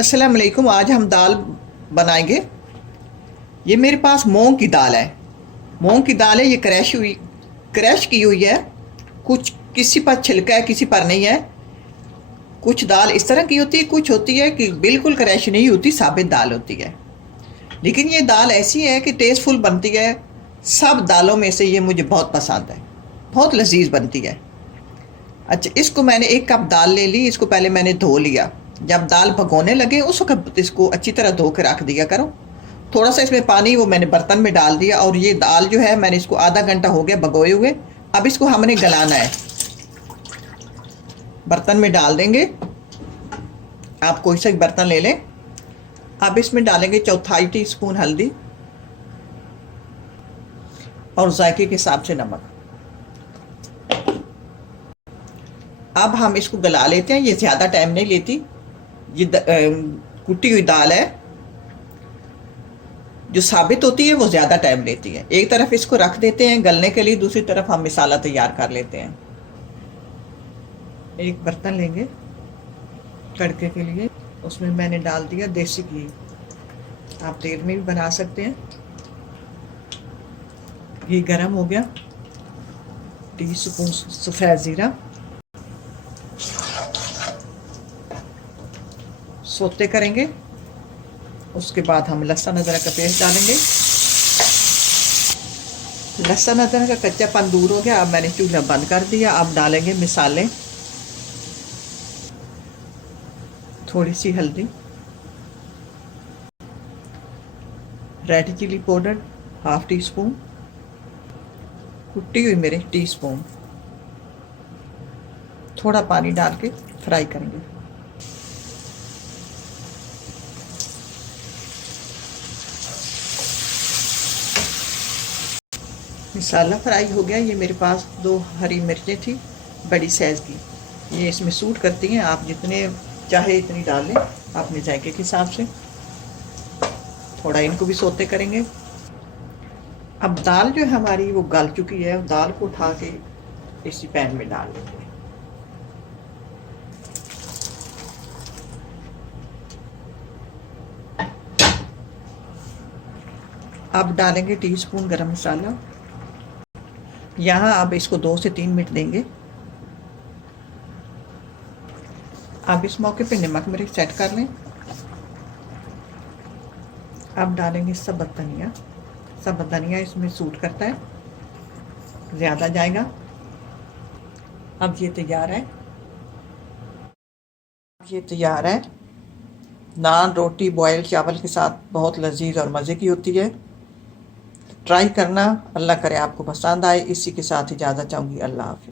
अस्सलाम वालेकुम। आज हम दाल बनाएंगे। ये मेरे पास मूंग की दाल है। मूंग की दाल है, ये क्रैश की हुई है। कुछ किसी पर छिलका है, किसी पर नहीं है। कुछ दाल इस तरह की होती है, कुछ होती है कि बिल्कुल क्रैश नहीं होती, साबित दाल होती है। लेकिन ये दाल ऐसी है कि टेस्टफुल बनती है। सब दालों में से ये मुझे बहुत पसंद है, बहुत लजीज बनती है। अच्छा, इसको मैंने 1 कप दाल ले ली। इसको पहले मैंने धो लिया। जब दाल भगोने लगे उस वक्त इसको अच्छी तरह धो के रख दिया करो। थोड़ा सा इसमें पानी वो मैंने बर्तन में डाल दिया, और ये दाल जो है मैंने इसको आधा घंटा हो गया भगोए हुए। अब इसको हमने गलाना है। बर्तन में डाल देंगे। आप कोई सा भी बर्तन ले लें। अब इसमें डालेंगे 1/4 टीस्पून हल्दी और जायके के हिसाब से नमक। अब हम इसको गला लेते हैं। ये ज़्यादा टाइम नहीं लेती। ये कुटी हुई दाल है, जो साबित होती है वो ज़्यादा टाइम लेती है। एक तरफ इसको रख देते हैं गलने के लिए, दूसरी तरफ हम मसाला तैयार कर लेते हैं। एक बर्तन लेंगे तड़के के लिए। उसमें मैंने डाल दिया देसी घी। आप तेल में भी बना सकते हैं। घी गरम हो गया। टीस्पून सफ़ेद ज़ीरा, सोते करेंगे। उसके बाद हम लहसुन अदरक का पेस्ट डालेंगे। लहसुन अदरक का कच्चापन दूर हो गया। अब मैंने चूल्हा बंद कर दिया। अब डालेंगे मसाले। थोड़ी सी हल्दी, रेड चिली पाउडर ½ टीस्पून, कुटी हुई मिर्च टीस्पून। थोड़ा पानी डाल के फ्राई करेंगे। मसाला फ्राई हो गया। ये मेरे पास 2 हरी मिर्चें थी, बड़ी साइज़ की। ये इसमें सूट करती हैं। आप जितने चाहे इतनी डाल लें अपने जायके के हिसाब से। थोड़ा इनको भी सोते करेंगे। अब दाल जो है हमारी वो गल चुकी है। दाल को उठा के इसी पैन में डाल लेंगे। अब डालेंगे टीस्पून गरम मसाला। यहाँ अब इसको 2 से 3 मिनट देंगे। अब इस मौके पे नमक मिर्च सेट कर लें। अब डालेंगे सब्ज़ धनिया। सब्ज़ धनिया इसमें सूट करता है, ज़्यादा जाएगा। अब ये तैयार है। नान, रोटी, बॉयल चावल के साथ बहुत लजीज और मज़े की होती है। ट्राई करना। अल्लाह करे आपको पसंद आए। इसी के साथ इजाज़त चाहूँगी। अल्लाह हाफ़िज़।